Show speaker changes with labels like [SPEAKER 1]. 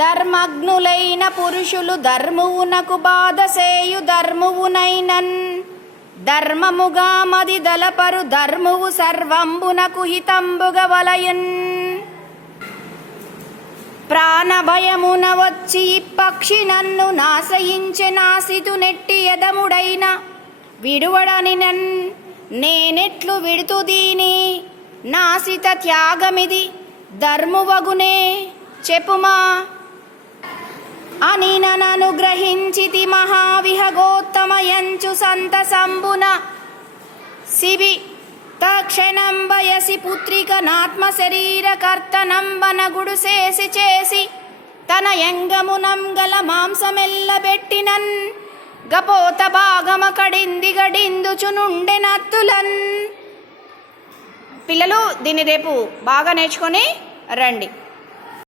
[SPEAKER 1] ధర్మగ్నులైన పురుషులు ధర్మువునకు బాధసేయు ధర్మువునైనన్ ధర్మముగా మది దలపరు ధర్మువు సర్వంబునకు హితంబుగ వలయున్. ప్రాణభయమున వచ్చి పక్షి నన్ను నాశయించె నాసితు నెట్టి ఎదముడైన విడువడని నన్ నేనెట్లు విడుతు దీని నాసిత త్యాగమిది ధర్మువగునే. చెప్పుమా అని నను మహావిహగోత్తమయంచు సంత సంబున శివి తక్షణం వయసి పుత్రిక నాత్మ శరీర కర్తనంబన గుడు చేసి తన యంగమునం గల మాంసమెల్లబెట్టినన్ గపోత భాగమ కడింది గడిందుచునుండెనత్తులన్ పిల్లలు దీన్ని రేపు బాగా నేర్చుకొని రండి.